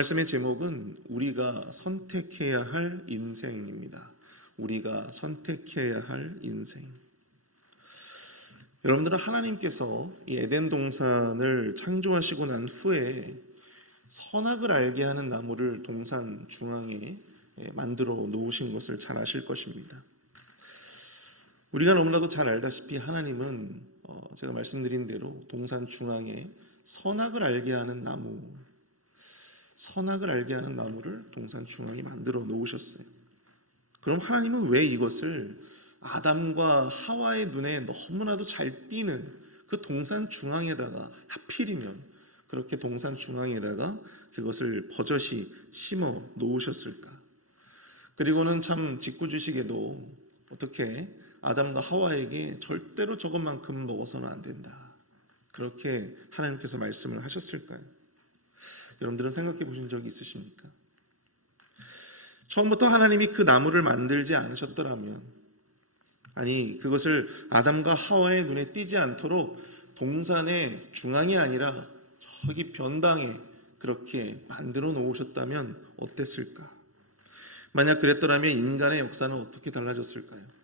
말씀의 제목은 우리가 선택해야 할 인생입니다. 우리가 선택해야 할 인생. 여러분들은 하나님께서 이 에덴 동산을 창조하시고 난 후에 선악을 알게 하는 나무를 동산 중앙에 만들어 놓으신 것을 잘 아실 것입니다. 우리가 너무나도 잘 알다시피 하나님은 제가 말씀드린 대로 동산 중앙에 선악을 알게 하는 나무를 동산 중앙에 만들어 놓으셨어요. 그럼 하나님은 왜 이것을 아담과 하와의 눈에 너무나도 잘 띄는 그 동산 중앙에다가 하필이면 그렇게 동산 중앙에다가 그것을 버젓이 심어 놓으셨을까? 그리고는 참 짓궂으시게도 어떻게 아담과 하와에게 절대로 저것만큼 먹어서는 안 된다, 그렇게 하나님께서 말씀을 하셨을까요? 여러분들은 생각해 보신 적이 있으십니까? 처음부터 하나님이 그 나무를 만들지 않으셨더라면, 아니 그것을 아담과 하와의 눈에 띄지 않도록 동산의 중앙이 아니라 저기 변방에 그렇게 만들어 놓으셨다면 어땠을까? 만약 그랬더라면 인간의 역사는 어떻게 달라졌을까요?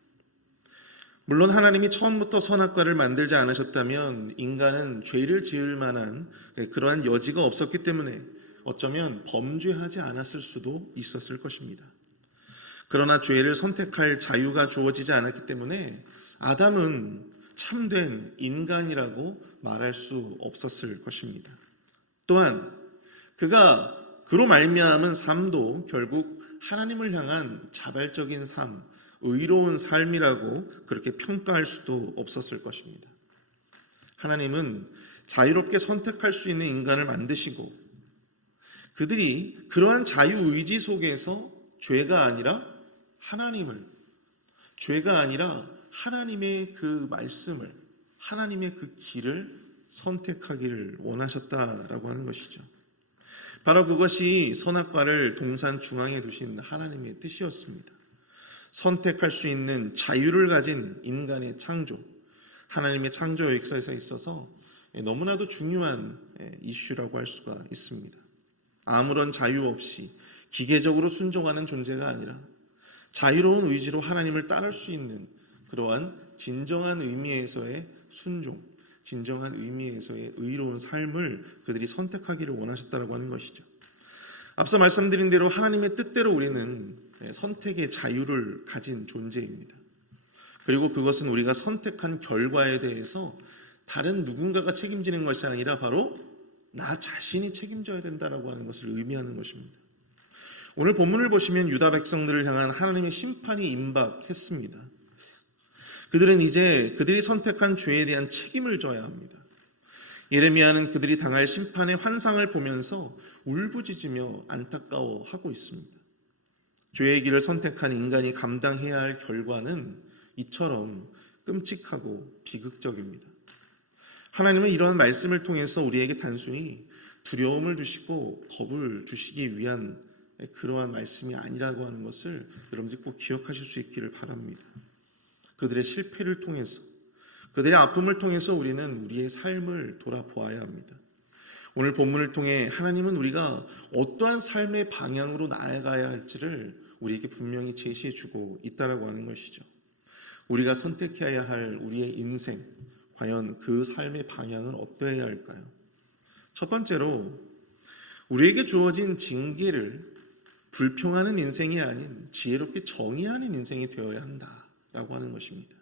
물론 하나님이 처음부터 선악과를 만들지 않으셨다면 인간은 죄를 지을 만한 그러한 여지가 없었기 때문에 어쩌면 범죄하지 않았을 수도 있었을 것입니다. 그러나 죄를 선택할 자유가 주어지지 않았기 때문에 아담은 참된 인간이라고 말할 수 없었을 것입니다. 또한 그가 그로 말미암은 삶도 결국 하나님을 향한 자발적인 삶, 의로운 삶이라고 그렇게 평가할 수도 없었을 것입니다. 하나님은 자유롭게 선택할 수 있는 인간을 만드시고 그들이 그러한 자유의지 속에서 죄가 아니라 하나님의 그 말씀을, 하나님의 그 길을 선택하기를 원하셨다라고 하는 것이죠. 바로 그것이 선악과를 동산 중앙에 두신 하나님의 뜻이었습니다. 선택할 수 있는 자유를 가진 인간의 창조, 하나님의 창조 역사에 있어서 너무나도 중요한 이슈라고 할 수가 있습니다. 아무런 자유 없이 기계적으로 순종하는 존재가 아니라 자유로운 의지로 하나님을 따를 수 있는 그러한 진정한 의미에서의 순종, 진정한 의미에서의 의로운 삶을 그들이 선택하기를 원하셨다고 하는 것이죠. 앞서 말씀드린 대로 하나님의 뜻대로 우리는 선택의 자유를 가진 존재입니다. 그리고 그것은 우리가 선택한 결과에 대해서 다른 누군가가 책임지는 것이 아니라 바로 나 자신이 책임져야 된다라고 하는 것을 의미하는 것입니다. 오늘 본문을 보시면 유다 백성들을 향한 하나님의 심판이 임박했습니다. 그들은 이제 그들이 선택한 죄에 대한 책임을 져야 합니다. 예레미야는 그들이 당할 심판의 환상을 보면서 울부짖으며 안타까워하고 있습니다. 죄의 길을 선택한 인간이 감당해야 할 결과는 이처럼 끔찍하고 비극적입니다. 하나님은 이런 말씀을 통해서 우리에게 단순히 두려움을 주시고 겁을 주시기 위한 그러한 말씀이 아니라고 하는 것을 여러분들이 꼭 기억하실 수 있기를 바랍니다. 그들의 실패를 통해서, 그들의 아픔을 통해서 우리는 우리의 삶을 돌아보아야 합니다. 오늘 본문을 통해 하나님은 우리가 어떠한 삶의 방향으로 나아가야 할지를 우리에게 분명히 제시해 주고 있다라고 하는 것이죠. 우리가 선택해야 할 우리의 인생, 과연 그 삶의 방향은 어떠해야 할까요? 첫 번째로 우리에게 주어진 징계를 불평하는 인생이 아닌 지혜롭게 정의하는 인생이 되어야 한다라고 하는 것입니다.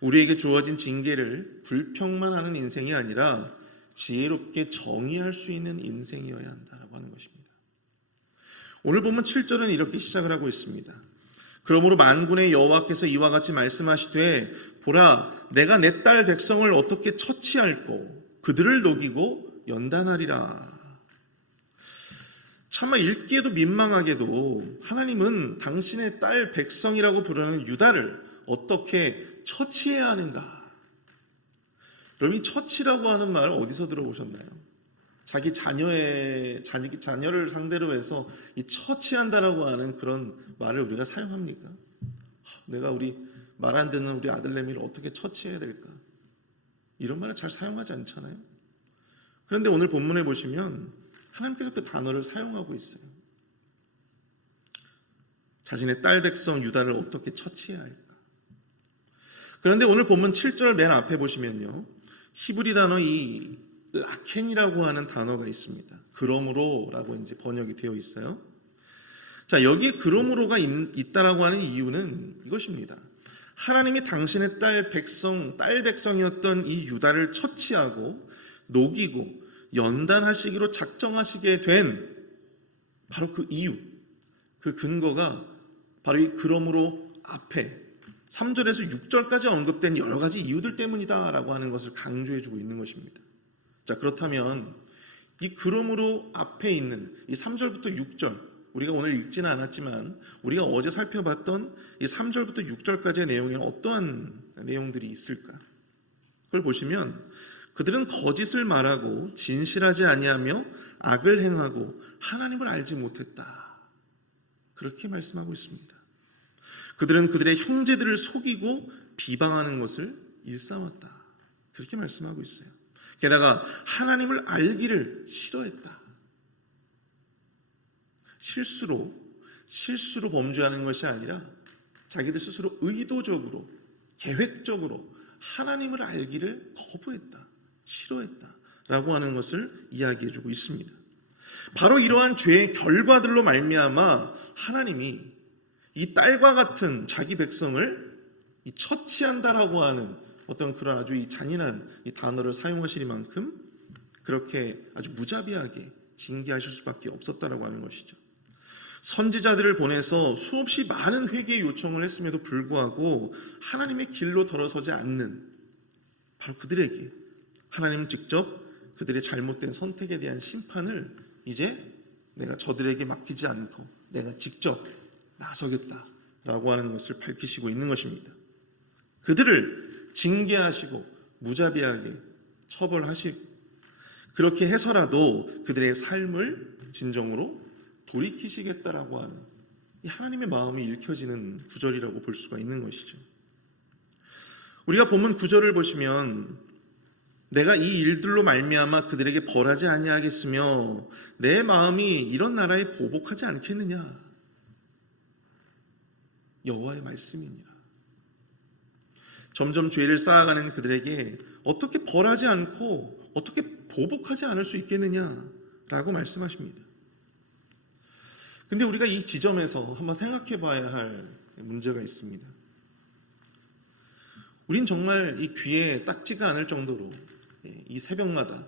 우리에게 주어진 징계를 불평만 하는 인생이 아니라 지혜롭게 정의할 수 있는 인생이어야 한다라고 하는 것입니다. 오늘 보면 7절은 이렇게 시작을 하고 있습니다. 그러므로 만군의 여호와께서 이와 같이 말씀하시되 보라, 내가 내 딸 백성을 어떻게 처치할꼬 그들을 녹이고 연단하리라. 차마 읽기에도 민망하게도 하나님은 당신의 딸 백성이라고 부르는 유다를 어떻게 처치해야 하는가? 여러분, 처치라고 하는 말을 어디서 들어보셨나요? 자기 자녀를 상대로 해서 이 처치한다라고 하는 그런 말을 우리가 사용합니까? 내가 우리 말 안 듣는 우리 아들내미를 어떻게 처치해야 될까? 이런 말을 잘 사용하지 않잖아요. 그런데 오늘 본문에 보시면 하나님께서 그 단어를 사용하고 있어요. 자신의 딸 백성 유다를 어떻게 처치해야 할까? 그런데 오늘 본문 7절 맨 앞에 보시면요, 히브리 단어 이 라켄이라고 하는 단어가 있습니다. 그러므로라고 이제 번역이 되어 있어요. 자, 여기 그러므로가 있다라고 하는 이유는 이것입니다. 하나님이 당신의 딸 백성이었던 이 유다를 처치하고 녹이고 연단하시기로 작정하시게 된 바로 그 이유, 그 근거가 바로 이 그러므로 앞에 3절에서 6절까지 언급된 여러 가지 이유들 때문이다라고 하는 것을 강조해주고 있는 것입니다. 자, 그렇다면 이 그러므로 앞에 있는 이 3절부터 6절, 우리가 오늘 읽지는 않았지만 우리가 어제 살펴봤던 이 3절부터 6절까지의 내용에 어떠한 내용들이 있을까? 그걸 보시면 그들은 거짓을 말하고 진실하지 아니하며 악을 행하고 하나님을 알지 못했다. 그렇게 말씀하고 있습니다. 그들은 그들의 형제들을 속이고 비방하는 것을 일삼았다. 그렇게 말씀하고 있어요. 게다가 하나님을 알기를 싫어했다. 실수로 범죄하는 것이 아니라 자기들 스스로 의도적으로, 계획적으로 하나님을 알기를 거부했다, 싫어했다 라고 하는 것을 이야기해주고 있습니다. 바로 이러한 죄의 결과들로 말미암아 하나님이 이 딸과 같은 자기 백성을 이 처치한다라고 하는 어떤 그런 아주 이 잔인한 이 단어를 사용하시니만큼 그렇게 아주 무자비하게 징계하실 수밖에 없었다라고 하는 것이죠. 선지자들을 보내서 수없이 많은 회개의 요청을 했음에도 불구하고 하나님의 길로 돌아서지 않는 바로 그들에게 하나님은 직접 그들의 잘못된 선택에 대한 심판을 이제 내가 저들에게 맡기지 않고 내가 직접 나서겠다라고 하는 것을 밝히시고 있는 것입니다. 그들을 징계하시고 무자비하게 처벌하시고 그렇게 해서라도 그들의 삶을 진정으로 돌이키시겠다라고 하는 이 하나님의 마음이 읽혀지는 구절이라고 볼 수가 있는 것이죠. 우리가 본문 9절을 보시면 내가 이 일들로 말미암아 그들에게 벌하지 아니하겠으며 내 마음이 이런 나라에 보복하지 않겠느냐. 여호와의 말씀입니다. 점점 죄를 쌓아가는 그들에게 어떻게 벌하지 않고 어떻게 보복하지 않을 수 있겠느냐라고 말씀하십니다. 근데 우리가 이 지점에서 한번 생각해 봐야 할 문제가 있습니다. 우린 정말 이 귀에 딱지가 않을 정도로 이 새벽마다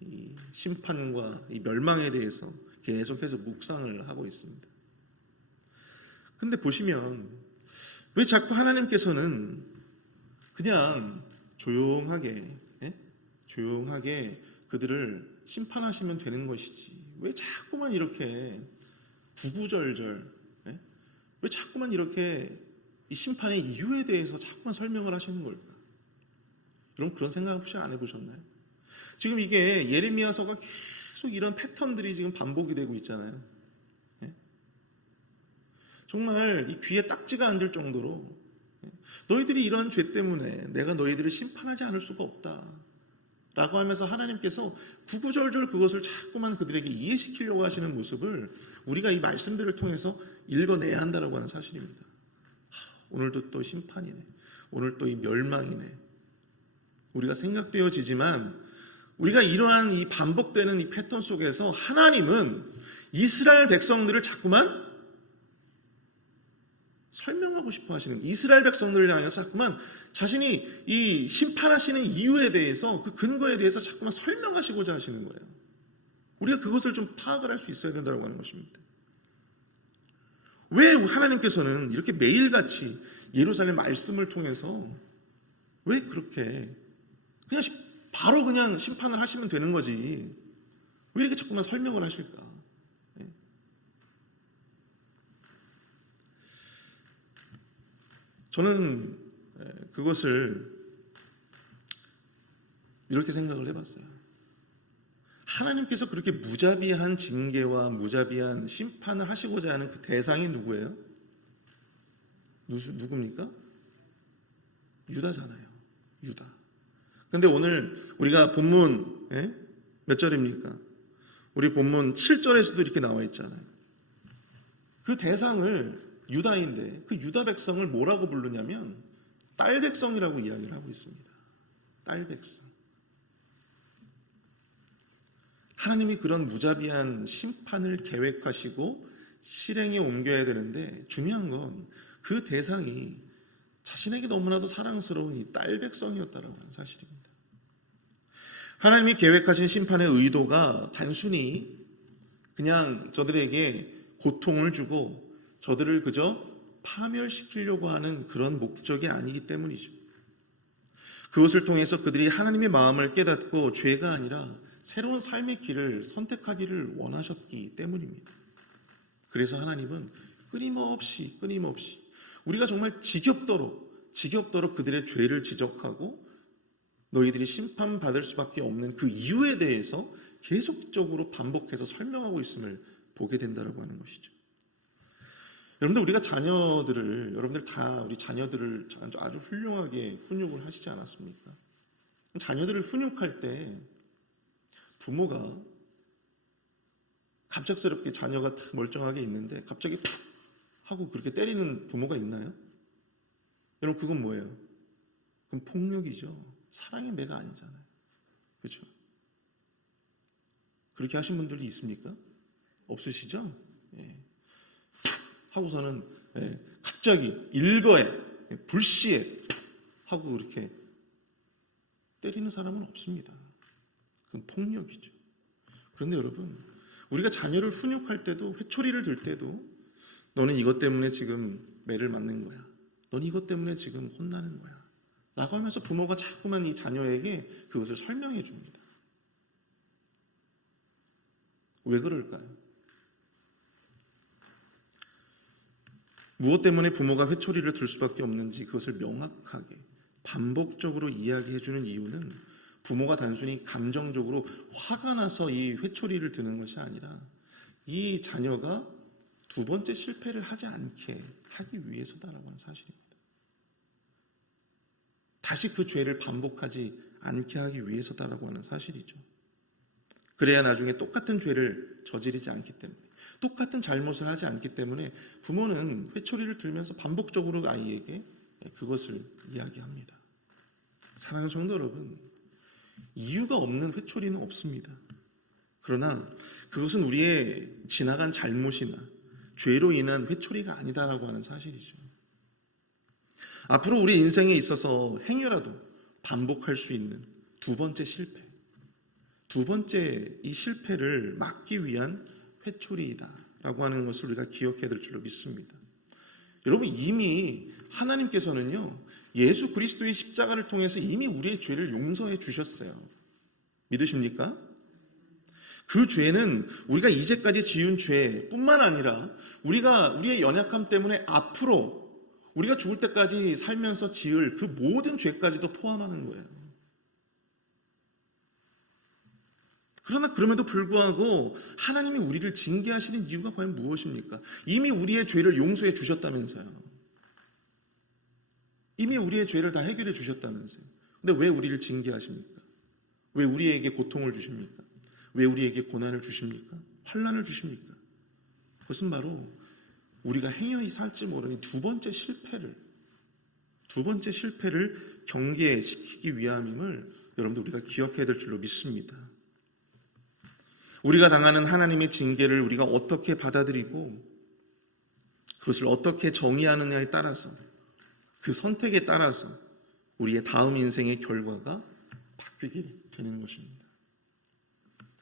이 심판과 이 멸망에 대해서 계속해서 묵상을 하고 있습니다. 근데 보시면 왜 자꾸 하나님께서는 그냥 조용하게 그들을 심판하시면 되는 것이지 왜 자꾸만 이렇게 구구절절 왜 자꾸만 이렇게 이 심판의 이유에 대해서 자꾸만 설명을 하시는 걸까? 여러분 그런 생각 혹시 안 해보셨나요? 지금 이게 예레미야서가 계속 이런 패턴들이 지금 반복이 되고 있잖아요. 정말 이 귀에 딱지가 안 들 정도로 너희들이 이런 죄 때문에 내가 너희들을 심판하지 않을 수가 없다 라고 하면서 하나님께서 구구절절 그것을 자꾸만 그들에게 이해시키려고 하시는 모습을 우리가 이 말씀들을 통해서 읽어내야 한다라고 하는 사실입니다. 오늘도 또 심판이네, 오늘 또 이 멸망이네, 우리가 생각되어지지만 우리가 이러한 이 반복되는 이 패턴 속에서 하나님은 이스라엘 백성들을 자꾸만 설명하고 싶어 하시는, 이스라엘 백성들을 향해서 자꾸만 자신이 이 심판하시는 이유에 대해서 그 근거에 대해서 자꾸만 설명하시고자 하시는 거예요. 우리가 그것을 좀 파악을 할 수 있어야 된다고 하는 것입니다. 왜 하나님께서는 이렇게 매일같이 예루살렘 말씀을 통해서 왜 그렇게 그냥 바로 그냥 심판을 하시면 되는 거지 왜 이렇게 자꾸만 설명을 하실까? 저는 그것을 이렇게 생각을 해봤어요. 하나님께서 그렇게 무자비한 징계와 무자비한 심판을 하시고자 하는 그 대상이 누구예요? 누굽니까? 유다잖아요. 유다. 근데 오늘 우리가 본문 몇 절입니까? 우리 본문 7절에서도 이렇게 나와 있잖아요. 그 대상을 유다인데 그 유다 백성을 뭐라고 부르냐면 딸 백성이라고 이야기를 하고 있습니다. 딸 백성. 하나님이 그런 무자비한 심판을 계획하시고 실행에 옮겨야 되는데 중요한 건 그 대상이 자신에게 너무나도 사랑스러운 이 딸 백성이었다라고 하는 사실입니다. 하나님이 계획하신 심판의 의도가 단순히 그냥 저들에게 고통을 주고 저들을 그저 파멸시키려고 하는 그런 목적이 아니기 때문이죠. 그것을 통해서 그들이 하나님의 마음을 깨닫고 죄가 아니라 새로운 삶의 길을 선택하기를 원하셨기 때문입니다. 그래서 하나님은 끊임없이 우리가 정말 지겹도록 그들의 죄를 지적하고 너희들이 심판받을 수밖에 없는 그 이유에 대해서 계속적으로 반복해서 설명하고 있음을 보게 된다고 하는 것이죠. 여러분들 우리가 여러분들 다 우리 자녀들을 아주 훌륭하게 훈육을 하시지 않았습니까? 자녀들을 훈육할 때 부모가 갑작스럽게 자녀가 딱 멀쩡하게 있는데 갑자기 툭 하고 그렇게 때리는 부모가 있나요? 여러분 그건 뭐예요? 그건 폭력이죠. 사랑의 매가 아니잖아요. 그렇죠? 그렇게 하신 분들이 있습니까? 없으시죠? 예. 하고서는 갑자기 일거에 불시에 하고 그렇게 때리는 사람은 없습니다. 그건 폭력이죠. 그런데 여러분 우리가 자녀를 훈육할 때도 회초리를 들 때도 너는 이것 때문에 지금 매를 맞는 거야. 너는 이것 때문에 지금 혼나는 거야. 라고 하면서 부모가 자꾸만 이 자녀에게 그것을 설명해 줍니다. 왜 그럴까요? 무엇 때문에 부모가 회초리를 들 수밖에 없는지 그것을 명확하게 반복적으로 이야기해 주는 이유는 부모가 단순히 감정적으로 화가 나서 이 회초리를 드는 것이 아니라 이 자녀가 두 번째 실패를 하지 않게 하기 위해서다라고 하는 사실입니다. 다시 그 죄를 반복하지 않게 하기 위해서다라고 하는 사실이죠. 그래야 나중에 똑같은 죄를 저지르지 않기 때문에 똑같은 잘못을 하지 않기 때문에 부모는 회초리를 들면서 반복적으로 아이에게 그것을 이야기합니다. 사랑하는 성도 여러분, 이유가 없는 회초리는 없습니다. 그러나 그것은 우리의 지나간 잘못이나 죄로 인한 회초리가 아니다라고 하는 사실이죠. 앞으로 우리 인생에 있어서 행여라도 반복할 수 있는 두 번째 실패, 두 번째 이 실패를 막기 위한 회초리이다라고 하는 것을 우리가 기억해야 될 줄로 믿습니다. 여러분 이미 하나님께서는요 예수 그리스도의 십자가를 통해서 이미 우리의 죄를 용서해 주셨어요. 믿으십니까? 그 죄는 우리가 이제까지 지은 죄뿐만 아니라 우리의 연약함 때문에 앞으로 우리가 죽을 때까지 살면서 지을 그 모든 죄까지도 포함하는 거예요. 그러나 그럼에도 불구하고 하나님이 우리를 징계하시는 이유가 과연 무엇입니까? 이미 우리의 죄를 용서해 주셨다면서요. 이미 우리의 죄를 다 해결해 주셨다면서요. 근데 왜 우리를 징계하십니까? 왜 우리에게 고통을 주십니까? 왜 우리에게 고난을 주십니까? 환난을 주십니까? 그것은 바로 우리가 행여히 살지 모르는 두 번째 실패를 경계시키기 위함임을 여러분들 우리가 기억해야 될 줄로 믿습니다. 우리가 당하는 하나님의 징계를 우리가 어떻게 받아들이고 그것을 어떻게 정의하느냐에 따라서 그 선택에 따라서 우리의 다음 인생의 결과가 바뀌게 되는 것입니다.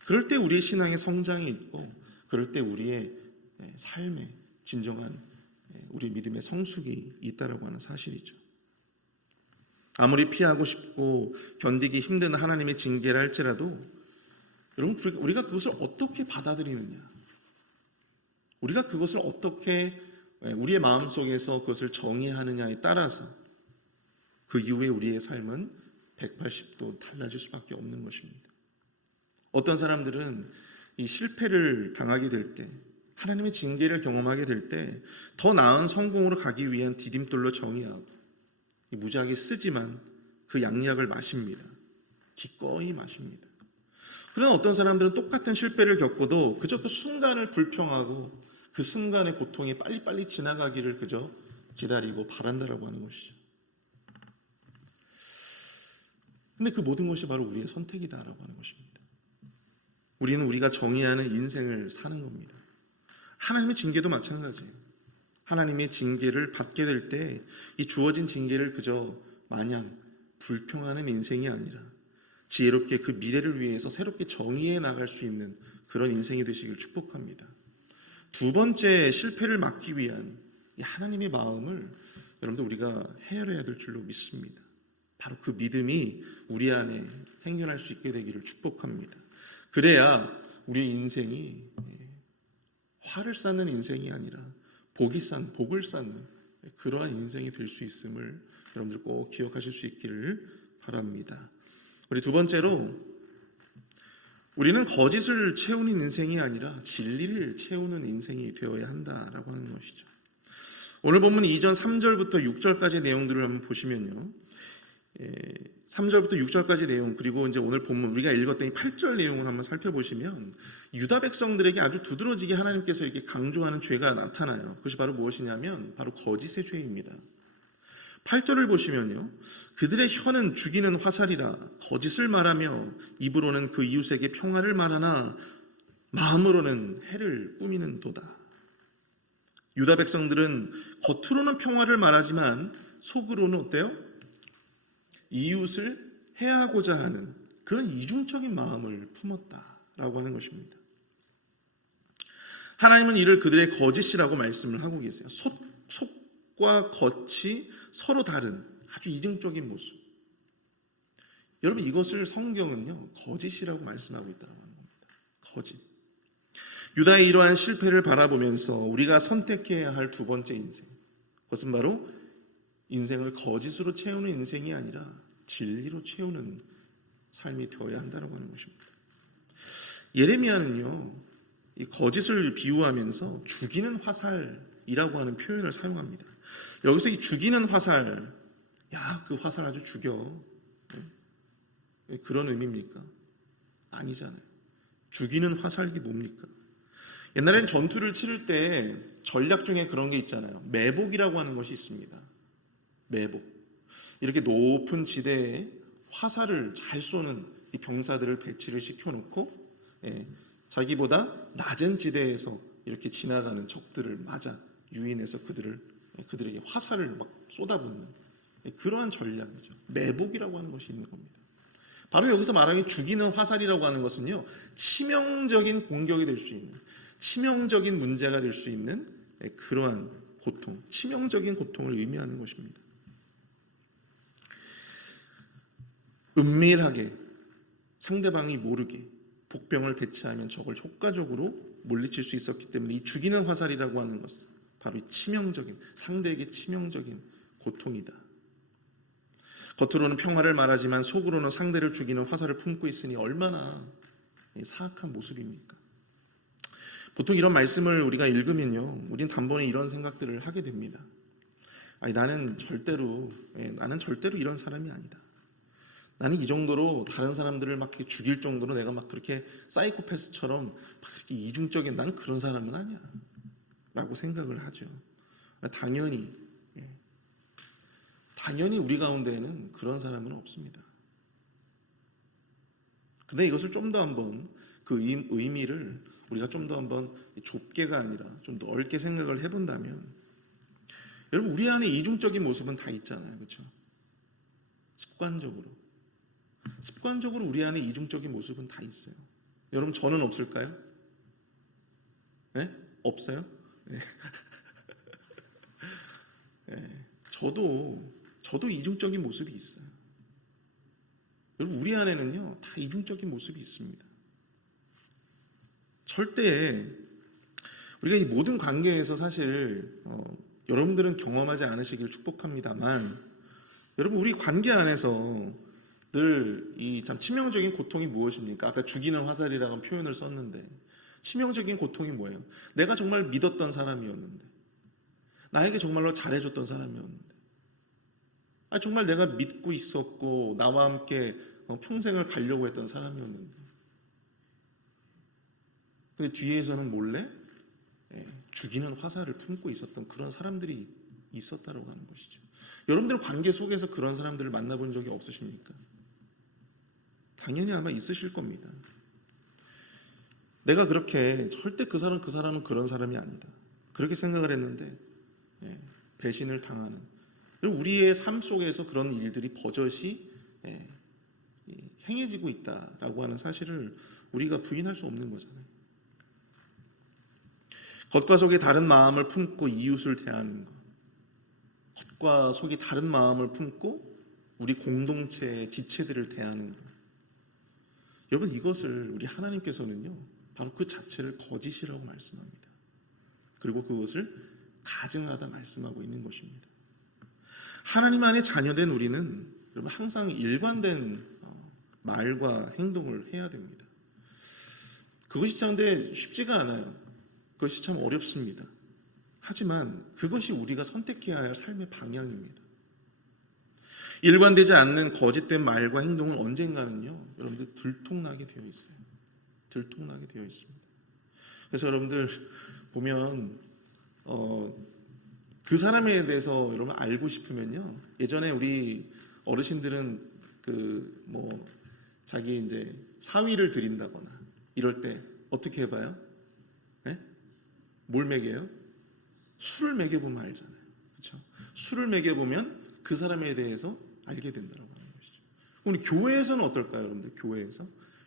그럴 때 우리의 신앙의 성장이 있고 그럴 때 우리의 삶에 진정한 우리 믿음의 성숙이 있다라고 하는 사실이죠. 아무리 피하고 싶고 견디기 힘든 하나님의 징계를 할지라도 여러분 우리가 그것을 어떻게 받아들이느냐, 우리가 그것을 어떻게 우리의 마음속에서 그것을 정의하느냐에 따라서 그 이후에 우리의 삶은 180도 달라질 수밖에 없는 것입니다. 어떤 사람들은 이 실패를 당하게 될 때, 하나님의 징계를 경험하게 될 때 더 나은 성공으로 가기 위한 디딤돌로 정의하고 무지하게 쓰지만 그 양약을 마십니다. 기꺼이 마십니다. 그러나 어떤 사람들은 똑같은 실패를 겪고도 그저 그 순간을 불평하고 그 순간의 고통이 빨리빨리 지나가기를 그저 기다리고 바란다라고 하는 것이죠. 근데 그 모든 것이 바로 우리의 선택이다라고 하는 것입니다. 우리는 우리가 정의하는 인생을 사는 겁니다. 하나님의 징계도 마찬가지예요. 하나님의 징계를 받게 될 때 이 주어진 징계를 그저 마냥 불평하는 인생이 아니라 지혜롭게 그 미래를 위해서 새롭게 정의해 나갈 수 있는 그런 인생이 되시길 축복합니다. 두 번째, 실패를 막기 위한 이 하나님의 마음을 여러분들 우리가 헤아려야 될 줄로 믿습니다. 바로 그 믿음이 우리 안에 생겨날 수 있게 되기를 축복합니다. 그래야 우리의 인생이 화를 쌓는 인생이 아니라 복을 쌓는 그러한 인생이 될 수 있음을 여러분들 꼭 기억하실 수 있기를 바랍니다. 우리 두 번째로, 우리는 거짓을 채우는 인생이 아니라 진리를 채우는 인생이 되어야 한다라고 하는 것이죠. 오늘 본문 2전 3절부터 6절까지 내용들을 한번 보시면요, 3절부터 6절까지 내용, 그리고 이제 오늘 본문 우리가 읽었던 이 8절 내용을 한번 살펴보시면 유다 백성들에게 아주 두드러지게 하나님께서 이렇게 강조하는 죄가 나타나요. 그것이 바로 무엇이냐면 바로 거짓의 죄입니다. 8절을 보시면요, 그들의 혀는 죽이는 화살이라 거짓을 말하며 입으로는 그 이웃에게 평화를 말하나 마음으로는 해를 꾸미는 도다. 유다 백성들은 겉으로는 평화를 말하지만 속으로는 어때요? 이웃을 해하고자 하는 그런 이중적인 마음을 품었다라고 하는 것입니다. 하나님은 이를 그들의 거짓이라고 말씀을 하고 계세요. 속과 겉이 서로 다른 아주 이중적인 모습. 여러분, 이것을 성경은요 거짓이라고 말씀하고 있다고 하는 겁니다. 거짓. 유다의 이러한 실패를 바라보면서 우리가 선택해야 할 두 번째 인생, 그것은 바로 인생을 거짓으로 채우는 인생이 아니라 진리로 채우는 삶이 되어야 한다고 하는 것입니다. 예레미야는요, 이 거짓을 비유하면서 죽이는 화살이라고 하는 표현을 사용합니다. 여기서 이 죽이는 화살, 야, 그 화살 아주 죽여, 그런 의미입니까? 아니잖아요. 죽이는 화살이 뭡니까? 옛날에는 전투를 치를 때 전략 중에 그런 게 있잖아요. 매복이라고 하는 것이 있습니다. 매복. 이렇게 높은 지대에 화살을 잘 쏘는 이 병사들을 배치를 시켜놓고 자기보다 낮은 지대에서 이렇게 지나가는 적들을 맞아 유인해서 그들에게 화살을 막 쏟아붓는 그러한 전략이죠. 매복이라고 하는 것이 있는 겁니다. 바로 여기서 말하는 죽이는 화살이라고 하는 것은요, 치명적인 공격이 될 수 있는, 치명적인 문제가 될 수 있는 그러한 고통, 치명적인 고통을 의미하는 것입니다. 은밀하게 상대방이 모르게 복병을 배치하면 적을 효과적으로 물리칠 수 있었기 때문에 이 죽이는 화살이라고 하는 것은 바로 이 치명적인, 상대에게 치명적인 고통이다. 겉으로는 평화를 말하지만 속으로는 상대를 죽이는 화살을 품고 있으니 얼마나 사악한 모습입니까? 보통 이런 말씀을 우리가 읽으면요, 우리는 단번에 이런 생각들을 하게 됩니다. 아니, 나는 절대로 이런 사람이 아니다. 나는 이 정도로 다른 사람들을 막 죽일 정도로 내가 막 그렇게 사이코패스처럼 막 그렇게 이중적인, 나는 그런 사람은 아니야 라고 생각을 하죠. 당연히 우리 가운데에는 그런 사람은 없습니다. 근데 이것을 좀 더 한번 그 의미를 우리가 좀 더 한번 좁게가 아니라 좀 넓게 생각을 해본다면, 여러분, 우리 안에 이중적인 모습은 다 있잖아요. 그렇죠? 습관적으로 우리 안에 이중적인 모습은 다 있어요. 여러분, 저는 없을까요? 네? 없어요? 네. 네. 저도 이중적인 모습이 있어요. 여러분, 우리 안에는요 다 이중적인 모습이 있습니다. 절대 우리가 이 모든 관계에서 사실 여러분들은 경험하지 않으시길 축복합니다만, 여러분, 우리 관계 안에서 늘 이 참 치명적인 고통이 무엇입니까? 아까 죽이는 화살이라는 표현을 썼는데, 치명적인 고통이 뭐예요? 내가 정말 믿었던 사람이었는데, 나에게 정말로 잘해줬던 사람이었는데, 정말 내가 믿고 있었고 나와 함께 평생을 가려고 했던 사람이었는데 근데 뒤에서는 몰래 죽이는 화살을 품고 있었던 그런 사람들이 있었다라고 하는 것이죠. 여러분들 관계 속에서 그런 사람들을 만나본 적이 없으십니까? 당연히 아마 있으실 겁니다. 내가 그렇게 절대 그 사람은 그런 사람이 아니다, 그렇게 생각을 했는데 배신을 당하는, 그리고 우리의 삶 속에서 그런 일들이 버젓이 행해지고 있다라고 하는 사실을 우리가 부인할 수 없는 거잖아요. 겉과 속이 다른 마음을 품고 이웃을 대하는 것, 겉과 속이 다른 마음을 품고 우리 공동체의 지체들을 대하는 것, 여러분 이것을 우리 하나님께서는요 바로 그 자체를 거짓이라고 말씀합니다. 그리고 그것을 가증하다 말씀하고 있는 것입니다. 하나님 안에 자녀된 우리는 여러분 항상 일관된 말과 행동을 해야 됩니다. 그것이 참데 쉽지가 않아요. 그것이 참 어렵습니다. 하지만 그것이 우리가 선택해야 할 삶의 방향입니다. 일관되지 않는 거짓된 말과 행동은 언젠가는요 여러분들 들통나게 되어 있어요. 들통나게 되어 있습니다. 그래서 여러분들 보면 그 사람에 대해서 여러분 알고 싶으면요, 예전에 우리 어르신들은 자기 이제 사위를 드린다거나 이럴 때 어떻게 해봐요? 네? 뭘 먹여요? 술을 먹여보면 알잖아요. 그렇죠? 술을 먹여보면 그 사람에 대해서 알게 된다고 하는 것이죠. 우리 교회에서는 어떨까요, 여러분들?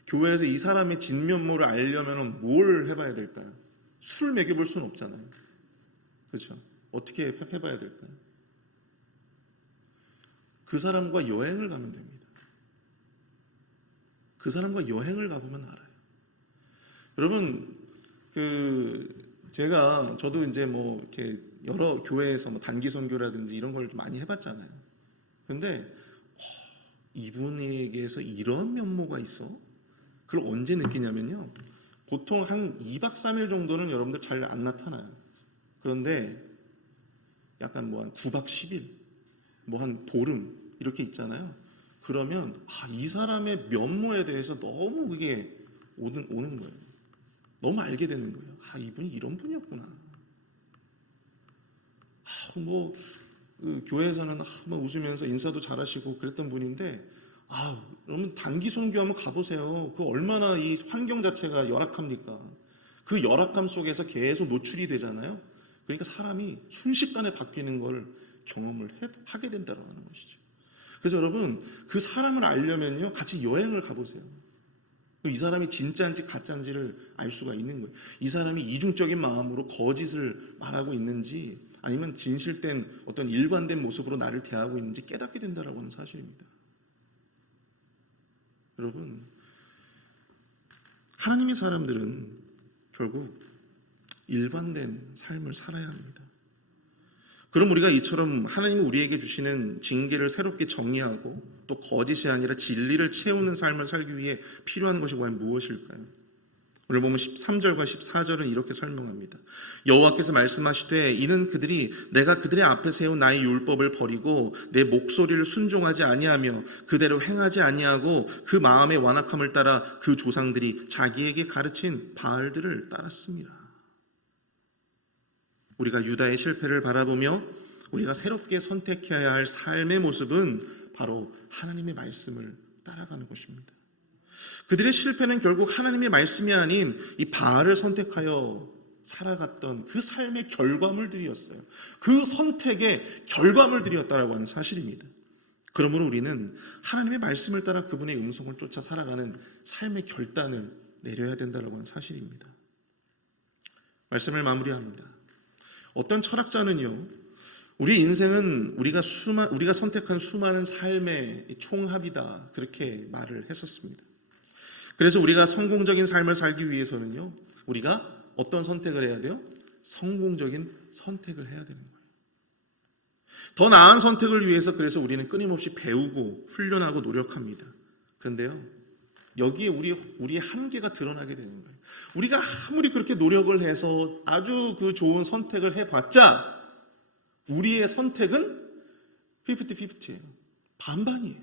교회에서 이 사람의 진면모를 알려면 뭘 해봐야 될까요? 술을 먹여볼 수는 없잖아요. 그렇죠? 어떻게 해봐야 될까요? 그 사람과 여행을 가면 됩니다. 그 사람과 여행을 가보면 알아요. 여러분, 저도 이제 이렇게 여러 교회에서 단기 선교라든지 이런 걸 많이 해봤잖아요. 근데 이분에게서 이런 면모가 있어? 그걸 언제 느끼냐면요, 보통 한 2박 3일 정도는 여러분들 잘 안 나타나요. 그런데 약간 한 9박 10일, 한 보름 이렇게 있잖아요. 그러면 이 사람의 면모에 대해서 너무 그게 오는 거예요. 너무 알게 되는 거예요. 이분이 이런 분이었구나. 교회에서는 웃으면서 인사도 잘하시고 그랬던 분인데, 여러분 단기 선교 한번 가보세요. 그 얼마나 이 환경 자체가 열악합니까? 그 열악함 속에서 계속 노출이 되잖아요. 그러니까 사람이 순식간에 바뀌는 걸 경험을 하게 된다고 하는 것이죠. 그래서 여러분 그 사람을 알려면요 같이 여행을 가보세요. 이 사람이 진짜인지 가짜인지를 알 수가 있는 거예요. 이 사람이 이중적인 마음으로 거짓을 말하고 있는지 아니면 진실된 어떤 일관된 모습으로 나를 대하고 있는지 깨닫게 된다라고 하는 사실입니다. 여러분, 하나님의 사람들은 결국 일관된 삶을 살아야 합니다. 그럼 우리가 이처럼 하나님이 우리에게 주시는 징계를 새롭게 정의하고 또 거짓이 아니라 진리를 채우는 삶을 살기 위해 필요한 것이 과연 무엇일까요? 오늘 보면 13절과 14절은 이렇게 설명합니다. 여호와께서 말씀하시되 이는 그들이 내가 그들의 앞에 세운 나의 율법을 버리고 내 목소리를 순종하지 아니하며 그대로 행하지 아니하고 그 마음의 완악함을 따라 그 조상들이 자기에게 가르친 바알들을 따랐습니다. 우리가 유다의 실패를 바라보며 우리가 새롭게 선택해야 할 삶의 모습은 바로 하나님의 말씀을 따라가는 것입니다. 그들의 실패는 결국 하나님의 말씀이 아닌 이 바알을 선택하여 살아갔던 그 삶의 결과물들이었어요. 그 선택의 결과물들이었다라고 하는 사실입니다. 그러므로 우리는 하나님의 말씀을 따라 그분의 음성을 쫓아 살아가는 삶의 결단을 내려야 된다라고 하는 사실입니다. 말씀을 마무리합니다. 어떤 철학자는요, 우리 인생은 우리가 선택한 수많은 삶의 총합이다, 그렇게 말을 했었습니다. 그래서 우리가 성공적인 삶을 살기 위해서는요, 우리가 어떤 선택을 해야 돼요? 성공적인 선택을 해야 되는 거예요. 더 나은 선택을 위해서 그래서 우리는 끊임없이 배우고 훈련하고 노력합니다. 그런데요, 여기에 우리의 한계가 드러나게 되는 거예요. 우리가 아무리 그렇게 노력을 해서 아주 그 좋은 선택을 해봤자 우리의 선택은 50-50예요. 반반이에요.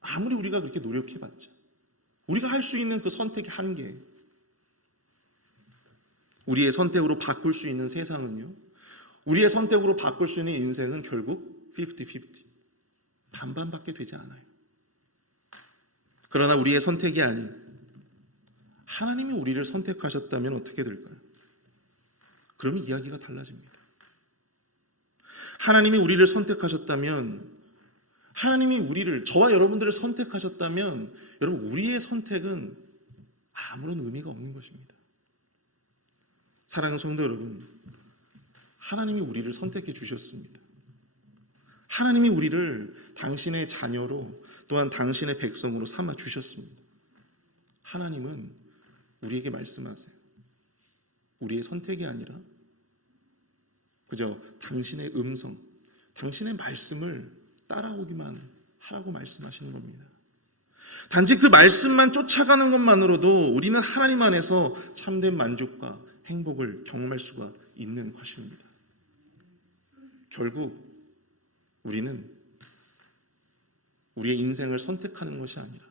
아무리 우리가 그렇게 노력해봤자 우리가 할 수 있는 그 선택의 한계. 우리의 선택으로 바꿀 수 있는 세상은요, 우리의 선택으로 바꿀 수 있는 인생은 결국 50-50, 반반밖에 되지 않아요. 그러나 우리의 선택이 아닌 하나님이 우리를 선택하셨다면 어떻게 될까요? 그러면 이야기가 달라집니다. 하나님이 우리를 선택하셨다면, 하나님이 우리를, 저와 여러분들을 선택하셨다면, 여러분, 우리의 선택은 아무런 의미가 없는 것입니다. 사랑하는 성도 여러분, 하나님이 우리를 선택해 주셨습니다. 하나님이 우리를 당신의 자녀로, 또한 당신의 백성으로 삼아 주셨습니다. 하나님은 우리에게 말씀하세요. 우리의 선택이 아니라 그저 당신의 음성, 당신의 말씀을 따라오기만 하라고 말씀하시는 겁니다. 단지 그 말씀만 쫓아가는 것만으로도 우리는 하나님 안에서 참된 만족과 행복을 경험할 수가 있는 것입니다. 결국 우리는 우리의 인생을 선택하는 것이 아니라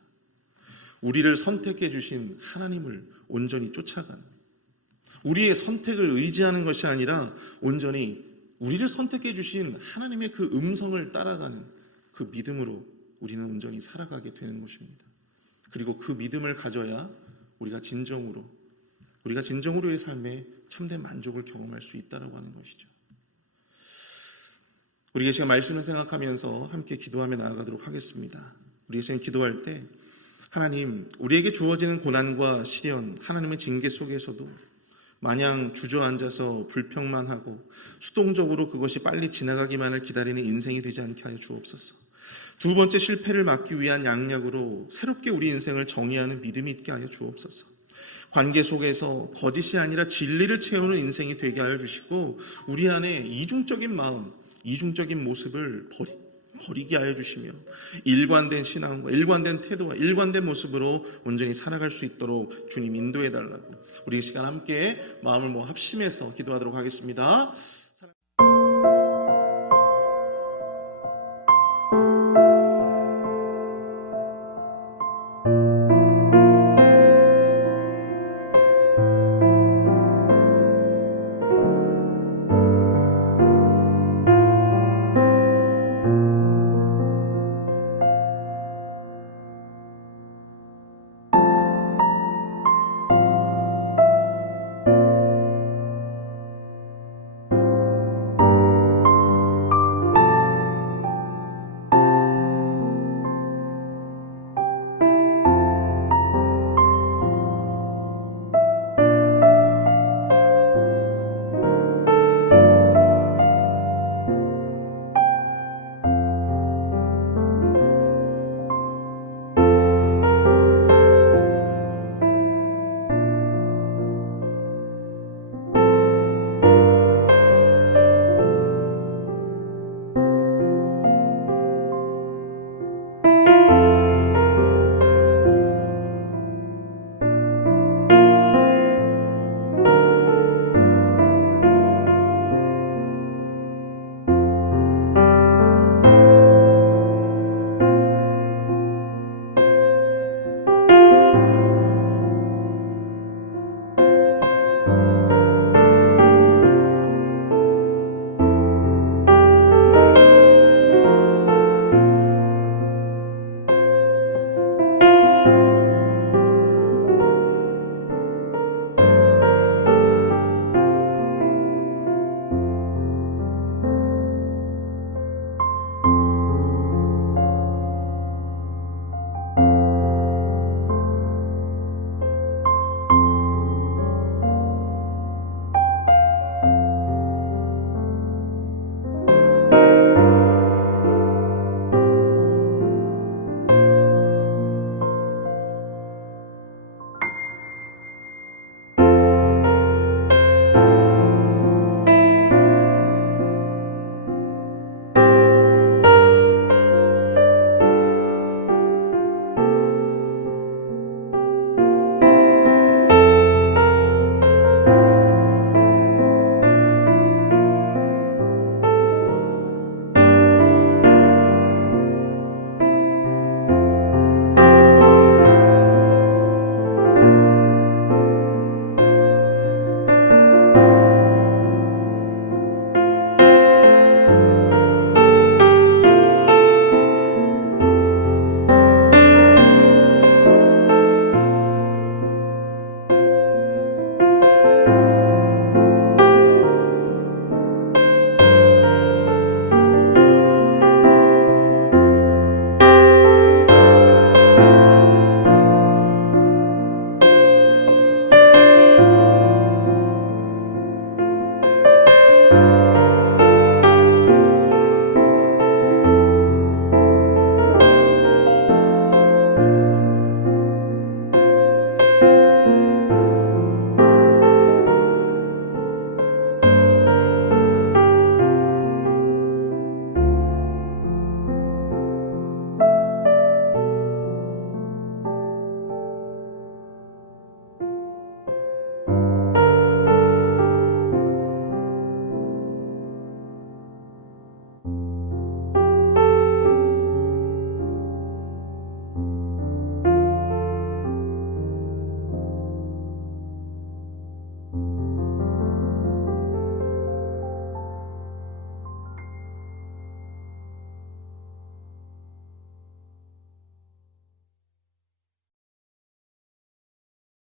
우리를 선택해 주신 하나님을 온전히 쫓아가는, 우리의 선택을 의지하는 것이 아니라 온전히 우리를 선택해 주신 하나님의 그 음성을 따라가는 그 믿음으로 우리는 온전히 살아가게 되는 것입니다. 그리고 그 믿음을 가져야 우리가 진정으로 이 삶에 참된 만족을 경험할 수 있다고 하는 것이죠. 우리 이 시간 말씀을 생각하면서 함께 기도하며 나아가도록 하겠습니다. 우리 이 시간 기도할 때 하나님, 우리에게 주어지는 고난과 시련, 하나님의 징계 속에서도 마냥 주저앉아서 불평만 하고 수동적으로 그것이 빨리 지나가기만을 기다리는 인생이 되지 않게 하여 주옵소서. 두 번째 실패를 막기 위한 양약으로 새롭게 우리 인생을 정의하는 믿음이 있게 하여 주옵소서. 관계 속에서 거짓이 아니라 진리를 채우는 인생이 되게 하여 주시고, 우리 안에 이중적인 마음, 이중적인 모습을 버리게 하여 주시며 일관된 신앙과 일관된 태도와 일관된 모습으로 온전히 살아갈 수 있도록 주님 인도해 달라고, 우리 이 시간 함께 마음을 합심해서 기도하도록 하겠습니다.